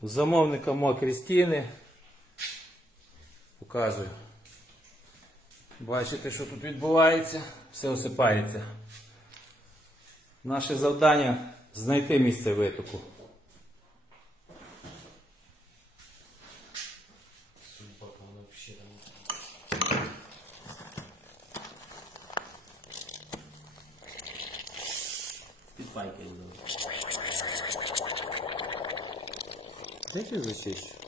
У замовника мокрі стіни. Показую. Бачите, що тут відбувається? Все осипається. Наше завдання знайти місце витоку. Підпайки lächeln richtig.